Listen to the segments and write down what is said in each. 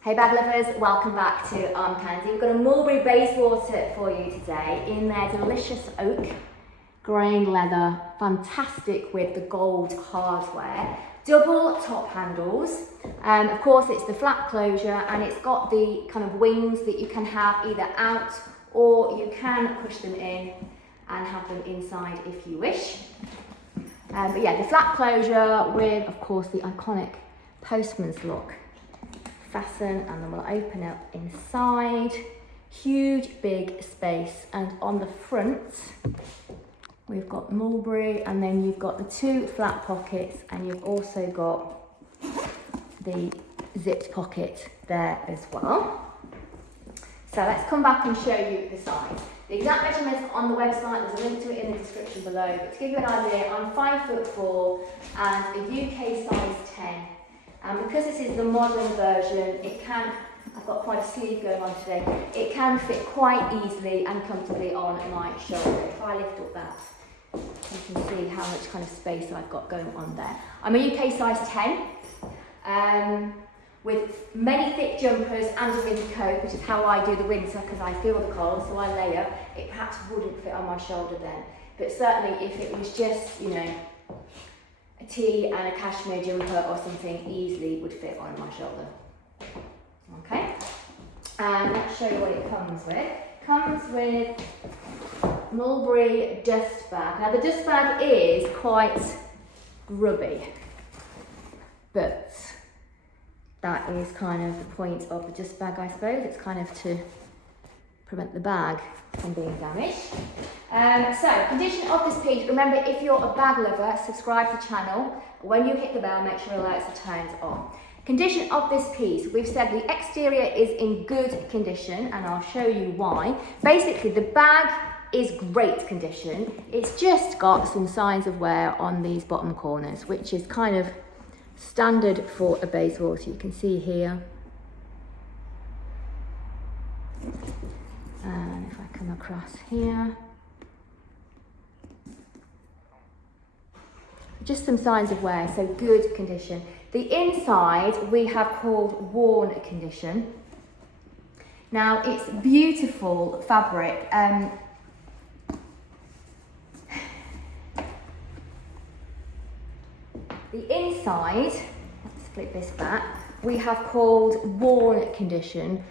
Hey bag lovers, welcome back to Armcandy. We've got a Mulberry Bayswater for you today in their delicious oak, grain leather, fantastic with the gold hardware, double top handles. Of course it's the flat closure and it's got the kind of wings that you can have either out or you can push them in and have them inside if you wish. But yeah, the flat closure with of course the iconic postman's lock. Fasten and then we'll open up inside. Huge big space, and on the front we've got mulberry, and then you've got the two flat pockets, and you've also got the zipped pocket there as well. So let's come back and show you the size. The exact measurements on the website, there's a link to it in the description below, but to give you an idea, I'm 5'4" and a UK size 10. And because this is the modern version, it can, I've got quite a sleeve going on today, it can fit quite easily and comfortably on my shoulder. If I lift up that, you can see how much kind of space I've got going on there. I'm a UK size 10, with many thick jumpers and a winter coat, which is how I do the winter because I feel the cold, so I layer. It perhaps wouldn't fit on my shoulder then, but certainly if it was just, you know, a tee and a cashmere jumper or something, easily would fit on my shoulder. Okay, and let's show you what it comes with. It comes with mulberry dust bag. Now the dust bag is quite grubby, but that is kind of the point of the dust bag, I suppose. It's kind of to prevent the bag from being damaged. So, condition of this piece, remember if you're a bag lover, subscribe to the channel. When you hit the bell, make sure alerts are turned on. Condition of this piece, we've said the exterior is in good condition, and I'll show you why. Basically, the bag is great condition. It's just got some signs of wear on these bottom corners, which is kind of standard for a Bayswater. You can see here. And if I come across here, just some signs of wear, so good condition. The inside we have called worn condition. Now it's beautiful fabric. The inside, let's flip this back, we have called worn condition.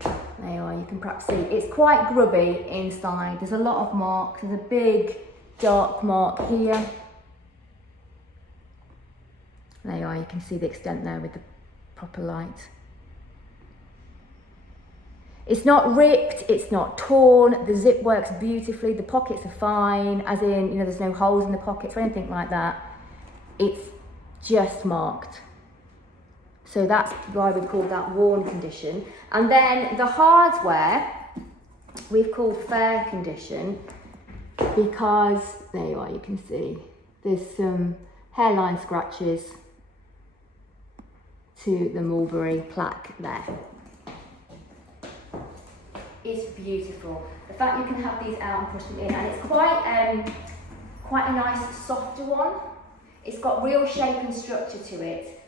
There you are, you can perhaps see. It's quite grubby inside. There's a lot of marks. There's a big dark mark here. There you are, you can see the extent there with the proper light. It's not ripped, it's not torn, the zip works beautifully, the pockets are fine, as in, you know, there's no holes in the pockets or anything like that. It's just marked. So that's why we call that worn condition. And then the hardware, we've called fair condition because, there you are, you can see, there's some hairline scratches to the mulberry plaque there. It's beautiful. The fact you can have these out and push them in, and it's quite a nice softer one. It's got real shape and structure to it.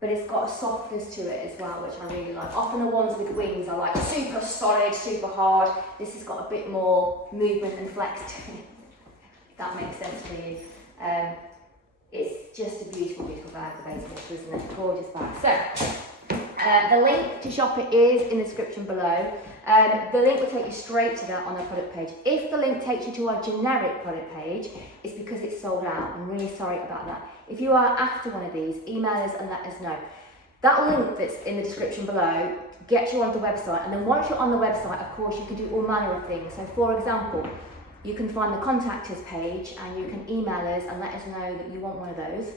But it's got a softness to it as well, which I really like. Often the ones with wings are like super solid, super hard. This has got a bit more movement and flex to it, if that makes sense for you. It's just a beautiful, beautiful bag, the Bayswater, isn't it? Gorgeous bag. So, the link to shop it is in the description below. The link will take you straight to that on the product page. If the link takes you to our generic product page, it's because it's sold out. I'm really sorry about that. If you are after one of these, email us and let us know. That link that's in the description below gets you onto the website, and then once you're on the website, of course, you can do all manner of things. So for example, you can find the contact us page and you can email us and let us know that you want one of those,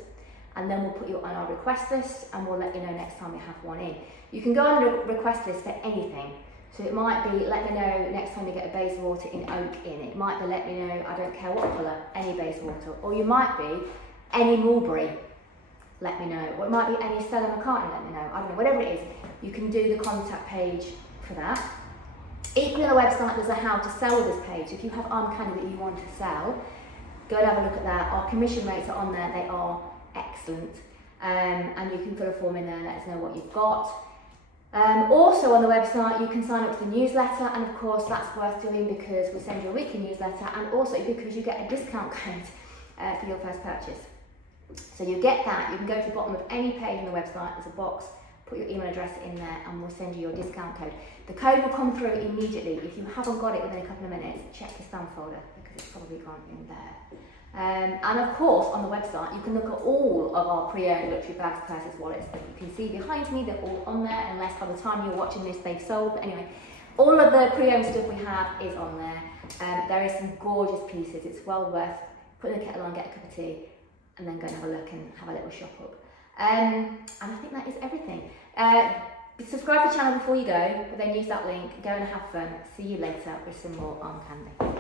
and then we'll put you on our request list and we'll let you know next time we have one in. You can go on the request list for anything. So it might be, let me know next time you get a Bayswater in oak in. It might be, let me know, I don't care what colour, any Bayswater. Or you might be, any mulberry, let me know. Or it might be any Stella McCartney, let me know. I don't know, whatever it is. You can do the contact page for that. Equally on the website, there's a how to sell this page. If you have Armcandy that you want to sell, go and have a look at that. Our commission rates are on there, they are excellent. and you can fill a form in there and let us know what you've got. Also on the website you can sign up to the newsletter, and of course that's worth doing because we send you a weekly newsletter, and also because you get a discount code for your first purchase. So you get that, you can go to the bottom of any page on the website, there's a box, put your email address in there and we'll send you your discount code. The code will come through immediately. If you haven't got it within a couple of minutes, check your spam folder because it's probably gone in there. And of course on the website you can look at all of our pre-owned luxury bags, purses, wallets that you can see behind me. They're all on there, unless by the time you're watching this they've sold. But anyway, all of the pre-owned stuff we have is on there. There is some gorgeous pieces. It's well worth putting the kettle on, get a cup of tea and then go and have a look and have a little shop up. And I think that is everything. Subscribe to the channel before you go, but then use that link, go and have fun. See you later with some more Armcandy.